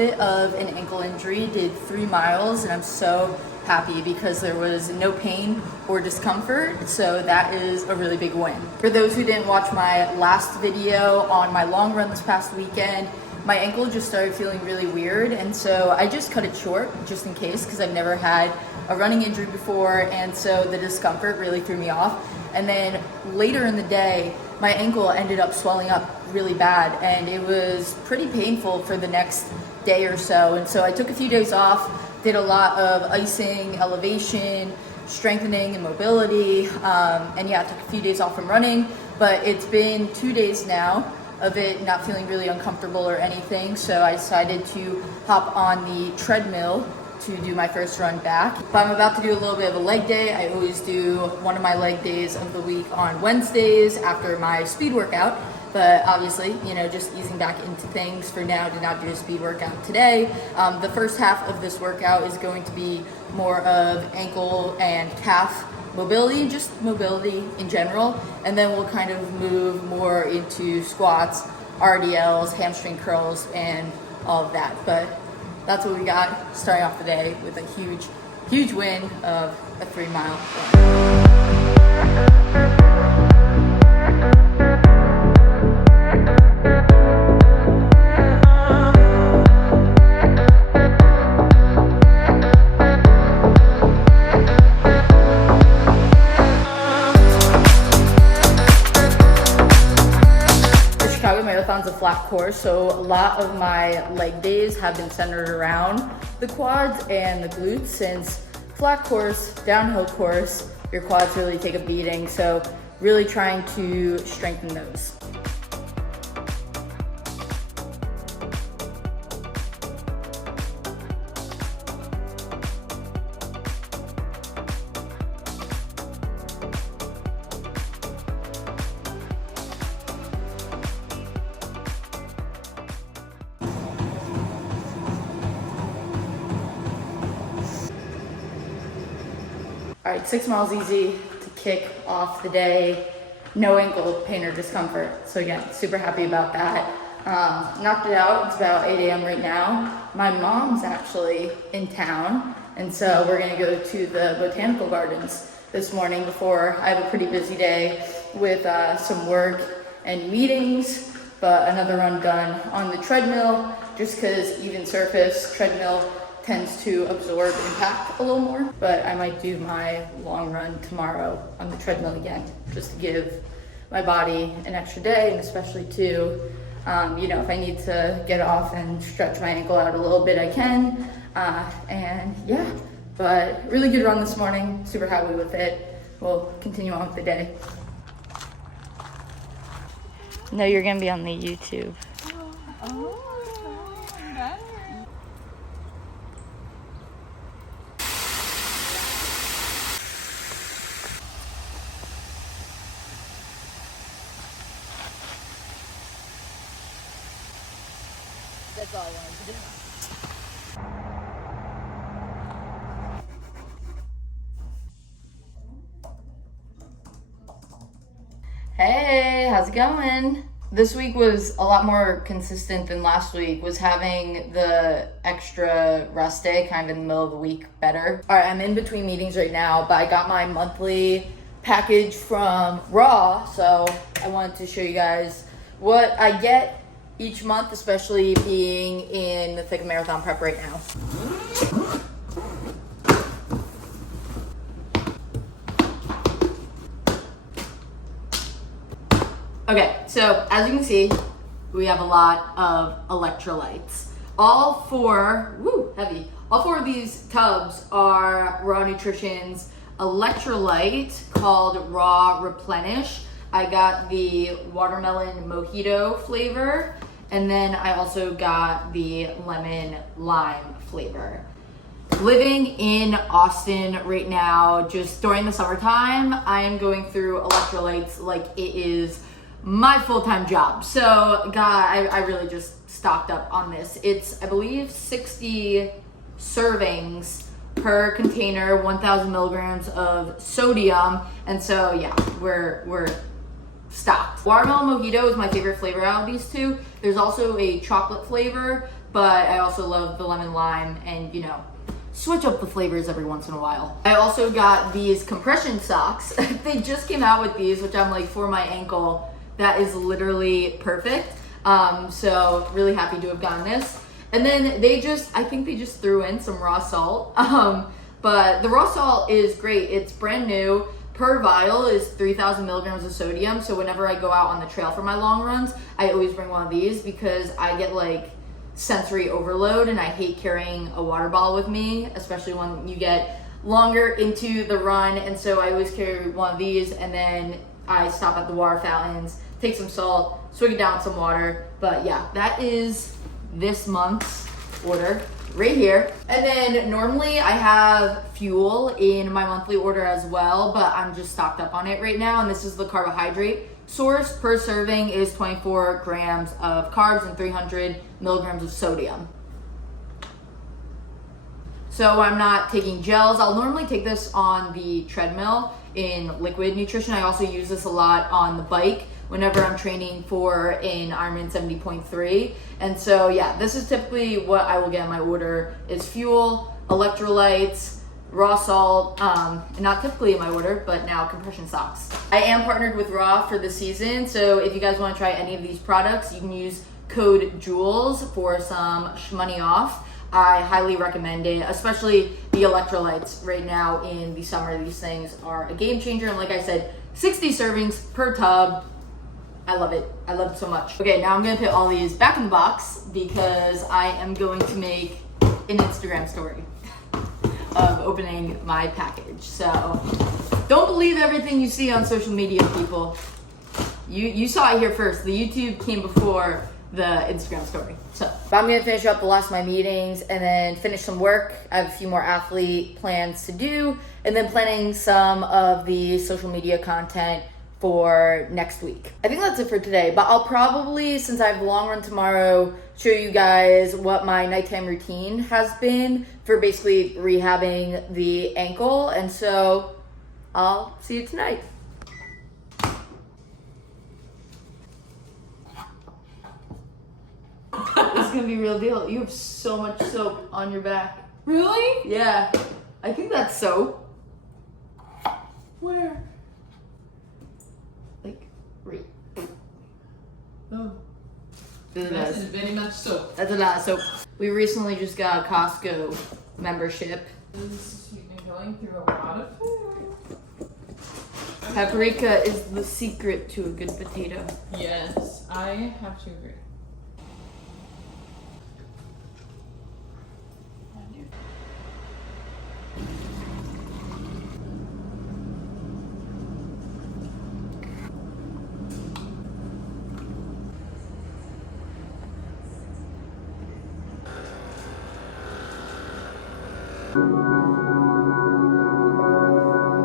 bit of an ankle injury, did 3 miles, and I'm so happy because there was no pain or discomfort, so that is a really big win. For those who didn't watch my last video on my long run this past weekend, my ankle just started feeling really weird, and so I just cut it short just in case, because I've never had a running injury before, and so the discomfort really threw me off. And then later in the day, my ankle ended up swelling up really bad, and it was pretty painful for the next day or so. And so I took a few days off, did a lot of icing, elevation, strengthening, and mobility. And yeah, I took a few days off from running, but it's been 2 days now of it not feeling really uncomfortable or anything. So I decided to hop on the treadmill to do my first run back. But I'm about to do a little bit of a leg day. I always do one of my leg days of the week on Wednesdays after my speed workout. But obviously, you know, just easing back into things for now. Did not do a speed workout today. The first half of this workout is going to be more of ankle and calf mobility, just mobility in general. And then we'll kind of move more into squats, RDLs, hamstring curls, and all of that. But that's what we got starting off the day with a huge win of a 3 mile run. Marathon's a flat course, so a lot of my leg days have been centered around the quads and the glutes. Since flat course, downhill course, your quads really take a beating, so really trying to strengthen those. All right, 6 miles easy to kick off the day. No ankle pain or discomfort. So again, super happy about that. Knocked it out. It's about 8 a.m. right now. My mom's actually in town, and so we're gonna go to the botanical gardens this morning before I have a pretty busy day with some work and meetings, but another run done on the treadmill, just because even surface treadmill tends to absorb impact a little more. But I might do my long run tomorrow on the treadmill again, just to give my body an extra day, and especially too, you know, if I need to get off and stretch my ankle out a little bit, I can. And yeah, but really good run this morning, super happy with it. We'll continue on with the day. No, you're gonna be on the YouTube. That's all I wanted to do. Hey, how's it going? This week was a lot more consistent than last week. Was having the extra rest day kind of in the middle of the week better. All right, I'm in between meetings right now, but I got my monthly package from Raw, so I wanted to show you guys what I get each month, especially being in the thick of marathon prep right now. Okay, so as you can see, we have a lot of electrolytes. All four of these tubs are Raw Nutrition's electrolyte called Raw Replenish. I got the watermelon mojito flavor, and then I also got the lemon lime flavor. Living in Austin right now, just during the summertime, I am going through electrolytes like it is my full-time job. So God, I really just stocked up on this. It's, I believe, 60 servings per container, 1,000 milligrams of sodium. And so yeah, we're stocked. Watermelon mojito is my favorite flavor out of these two. There's also a chocolate flavor but I also love the lemon lime and, you know, switch up the flavors every once in a while. I also got these compression socks. They just came out with these, which I'm like, for my ankle, that is literally perfect. So really happy to have gotten this. And then I think they just threw in some raw salt. But the raw salt is great. It's brand new. Per vial is 3,000 milligrams of sodium. So whenever I go out on the trail for my long runs, I always bring one of these because I get like sensory overload and I hate carrying a water bottle with me, especially when you get longer into the run. And so I always carry one of these, and then I stop at the water fountains, take some salt, swig it down with some water. But yeah, that is this month's order right here. And then normally I have fuel in my monthly order as well, but I'm just stocked up on it right now. And this is the carbohydrate source. Per serving is 24 grams of carbs and 300 milligrams of sodium. So I'm not taking gels. I'll normally take this on the treadmill in liquid nutrition. I also use this a lot on the bike whenever I'm training for an Ironman 70.3. And so yeah, this is typically what I will get in my order is fuel, electrolytes, raw salt, and not typically in my order, but now compression socks. I am partnered with Raw for the season, so if you guys want to try any of these products, you can use code Julz for some money off. I highly recommend it, especially the electrolytes right now in the summer. These things are a game changer, and like I said, 60 servings per tub. I love it. I love it so much. Okay, now I'm gonna put all these back in the box because I am going to make an Instagram story of opening my package. So don't believe everything you see on social media, people. You saw it here first. The YouTube came before the Instagram story. So I'm gonna finish up the last of my meetings and then finish some work. I have a few more athlete plans to do, and then planning some of the social media content for next week. I think that's it for today, but I'll probably, since I have a long run tomorrow, show you guys what my nighttime routine has been for basically rehabbing the ankle. And so I'll see you tonight. It's gonna be real deal. You have so much soap on your back. Really? Yeah, I think that's soap. Where? Like, right. Oh. That's That is very much soap. That's a lot of soap. We recently just got a Costco membership. You're going through a lot of food. Paprika is the secret to a good potato. Yes, I have to agree.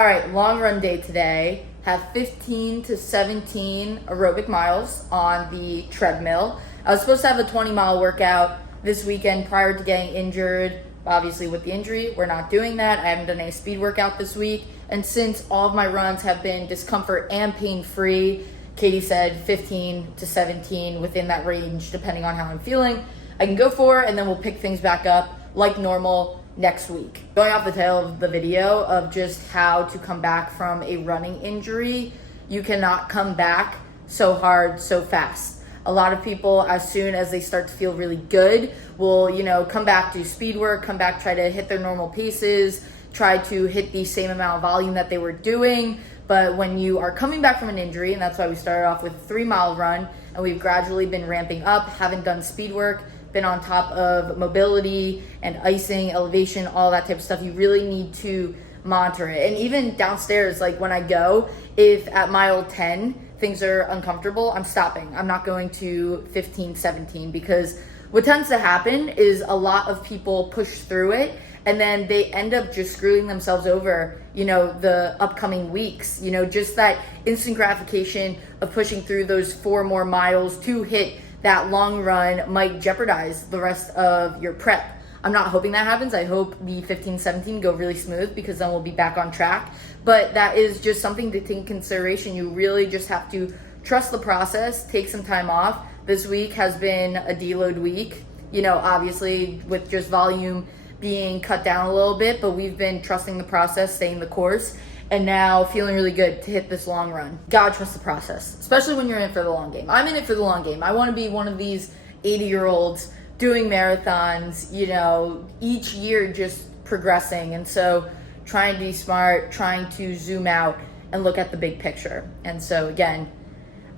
All right, long run day today. Have 15 to 17 aerobic miles on the treadmill. I was supposed to have a 20-mile workout this weekend prior to getting injured. Obviously with the injury, we're not doing that. I haven't done a speed workout this week. And since all of my runs have been discomfort and pain-free, Katie said 15 to 17 within that range, depending on how I'm feeling, I can go for, and then we'll pick things back up like normal next week. Going off the tail of the video of just how to come back from a running injury, you cannot come back so hard, so fast. A lot of people, as soon as they start to feel really good, will, come back, do speed work, come back, try to hit their normal paces, try to hit the same amount of volume that they were doing. But when you are coming back from an injury, and that's why we started off with a 3-mile run, and we've gradually been ramping up, haven't done speed work, been on top of mobility and icing, elevation, all that type of stuff, you really need to monitor it. And even downstairs, like when I go, if at mile 10 things are uncomfortable, I'm stopping. I'm not going to 15, 17, because what tends to happen is a lot of people push through it and then they end up just screwing themselves over, the upcoming weeks. Just that instant gratification of pushing through those 4 more miles to hit that long run might jeopardize the rest of your prep. I'm not hoping that happens. I hope the 15, 17 go really smooth, because then we'll be back on track. But that is just something to take in consideration. You really just have to trust the process, take some time off. This week has been a deload week, you know, obviously with just volume being cut down a little bit, but we've been trusting the process, staying the course, and now feeling really good to hit this long run. Gotta trust the process, especially when you're in it for the long game. I'm in it for the long game. I want to be one of these 80-year-olds doing marathons, you know, each year just progressing. And so trying to be smart, trying to zoom out and look at the big picture. And so again,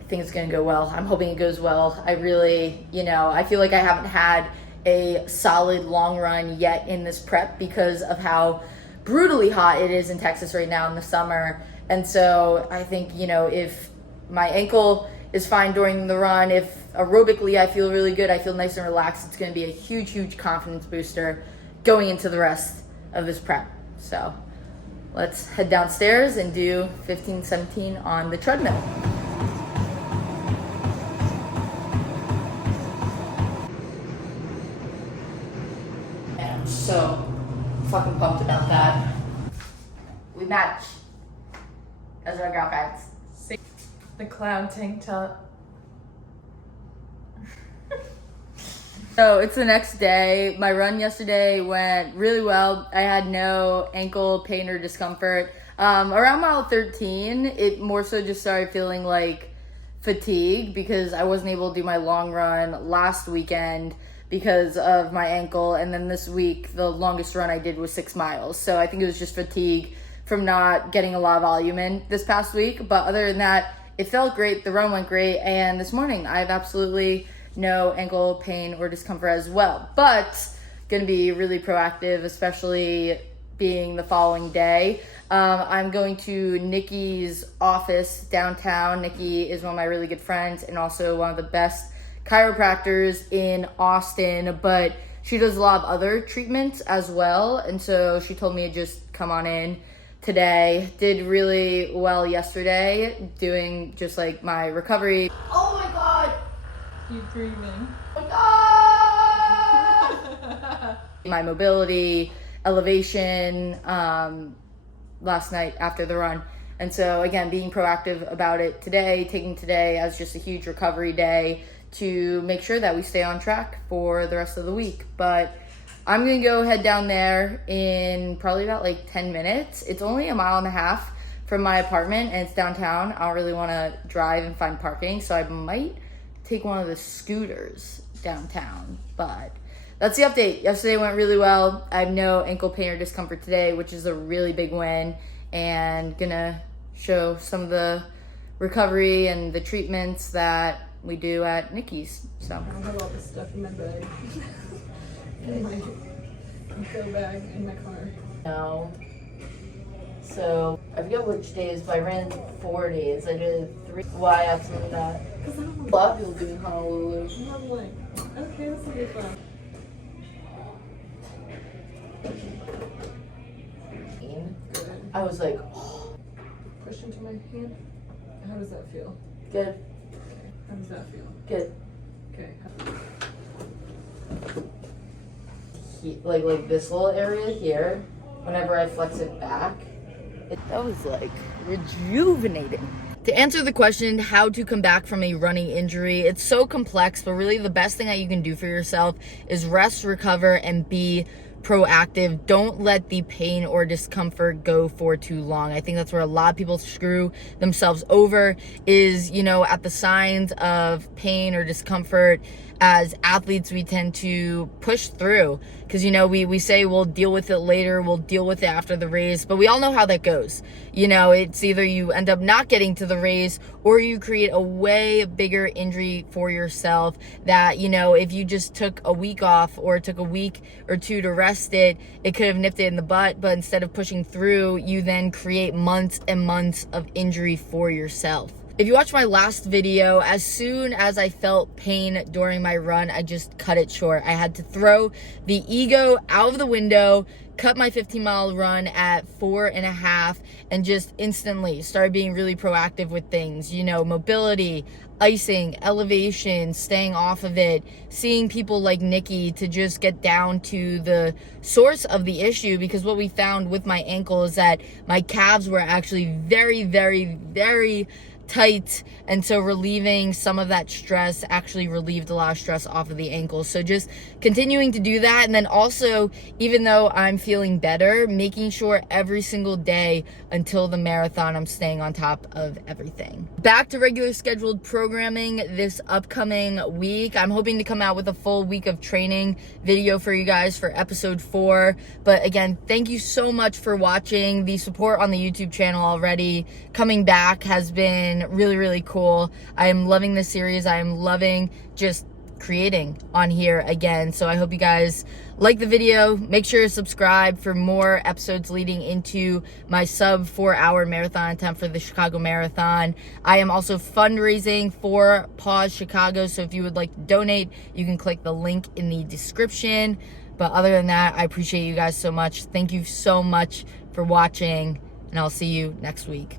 I think it's going to go well. I'm hoping it goes well. I really, you know, I feel like I haven't had a solid long run yet in this prep because of how brutally hot it is in Texas right now in the summer. And so I think, you know, if my ankle is fine during the run, if aerobically I feel really good, I feel nice and relaxed, it's going to be a huge, huge confidence booster going into the rest of this prep. So let's head downstairs and do 15-17 on the treadmill. And I'm so fucking pumped about that. We match as our girlfriends. The clown tank top. So it's the next day. My run yesterday went really well. I had no ankle pain or discomfort. Around mile 13, it more so just started feeling like fatigue because I wasn't able to do my long run last weekend because of my ankle. And then this week, the longest run I did was 6 miles. So I think it was just fatigue from not getting a lot of volume in this past week. But other than that, it felt great. The run went great. And this morning, I have absolutely no ankle pain or discomfort as well. But going to be really proactive, especially being the following day. I'm going to Nikki's office downtown. Nikki is one of my really good friends and also one of the best chiropractors in Austin, but she does a lot of other treatments as well. And so she told me to just come on in today. Did really well yesterday doing just like my recovery. Oh my God. You dreaming. My mobility, elevation, last night after the run. And so again, being proactive about it today, taking today as just a huge recovery day to make sure that we stay on track for the rest of the week. But I'm gonna go head down there in probably about like 10 minutes. It's only 1.5 miles from my apartment and it's downtown. I don't really wanna drive and find parking, so I might take one of the scooters downtown, but that's the update. Yesterday went really well. I have no ankle pain or discomfort today, which is a really big win, and gonna show some of the recovery and the treatments that we do at Nikki's. So I have all this stuff in my bag. In my go bag in my car. no. So I forget which days, but I ran 4 days. I did 3. Why absolutely not? Because I'm A lot of people do Honolulu. I'm like, okay, this will be fun. Good. I was like, oh, Push into my hand. How does that feel? good, Okay. How does that feel? good. Okay. Like this little area here, whenever I flex it back, that was like rejuvenating. To answer the question, how to come back from a running injury, it's so complex, but really the best thing that you can do for yourself is rest, recover, and be proactive. Don't let the pain or discomfort go for too long. I think that's where a lot of people screw themselves over is, you know, at the signs of pain or discomfort. As athletes, we tend to push through because, you know, we say we'll deal with it later, we'll deal with it after the race, but we all know how that goes. You know, it's either you end up not getting to the race or you create a way bigger injury for yourself that, you know, if you just took a week off or took a week or two to rest it, it could have nipped it in the butt, but instead of pushing through, you then create months and months of injury for yourself. If you watched my last video, as soon as I felt pain during my run, I just cut it short. I had to throw the ego out of the window, cut my 15-mile run at 4.5, and just instantly started being really proactive with things. You know, mobility, icing, elevation, staying off of it, seeing people like Nikki to just get down to the source of the issue, because what we found with my ankle is that my calves were actually very, very, very tight, and so relieving some of that stress actually relieved a lot of stress off of the ankles. So just continuing to do that, and then also, even though I'm feeling better, making sure every single day until the marathon I'm staying on top of everything. Back to regular scheduled programming this upcoming week. I'm hoping to come out with a full week of training video for you guys for episode 4. But again, thank you so much for watching. The support on the YouTube channel already coming back has been really cool. I am loving this series. I am loving just creating on here again. So I hope you guys like the video. Make sure to subscribe for more episodes leading into my sub 4-hour marathon attempt for the Chicago Marathon. I am also fundraising for Pause Chicago, so if you would like to donate, you can click the link in the description. But other than that, I appreciate you guys so much. Thank you so much for watching, and I'll see you next week.